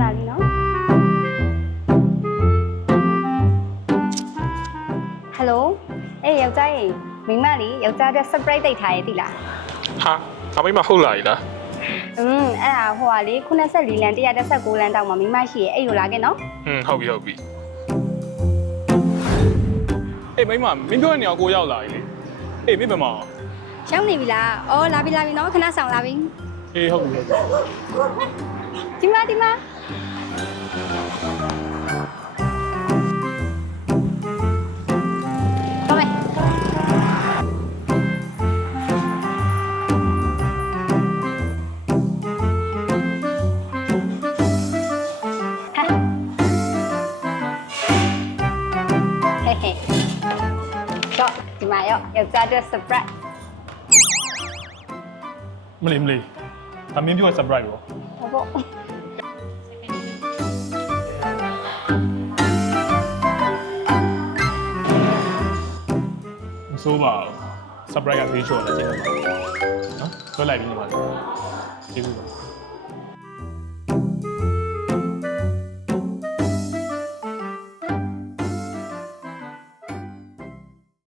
နာလေးနော်ဟယ်လိုအေးယောက်ျားရေမိမလေးယောက်ျားတဲ့ surprise တိတ်ထားရဲ့သိလား ဟာအမေမဟုတ်လားလား အဲ့ဒါဟိုဟာလေ94လမ်း119လမ်းတောက်မှာမိမရှိရဲ့အဲ့လိုလာခဲ့နော် ဟုတ်ပြီအေးမိမမင်းပြောနေအောင်ကိုရောက်လာပြီလေအေးမင်းဘယ်မှာ ရောက်နေပြီလားအော်လာပြီနော်ခဏဆောင်လာပြီ အေးဟုတ်ပြီ ဒီမှာတော့မယ်တော့ဒီမှာယောက်ျားတဲ့ surprise မလေးအမင်းပြော surprise ပေါ့ ဟုတ်ပေါ့ မစိုးပါဘူး surprise ကသေးချော်လာကြည့်တော့နော်ဆွဲလိုက်ပြီးနေပါလေကျေးဇူးပါ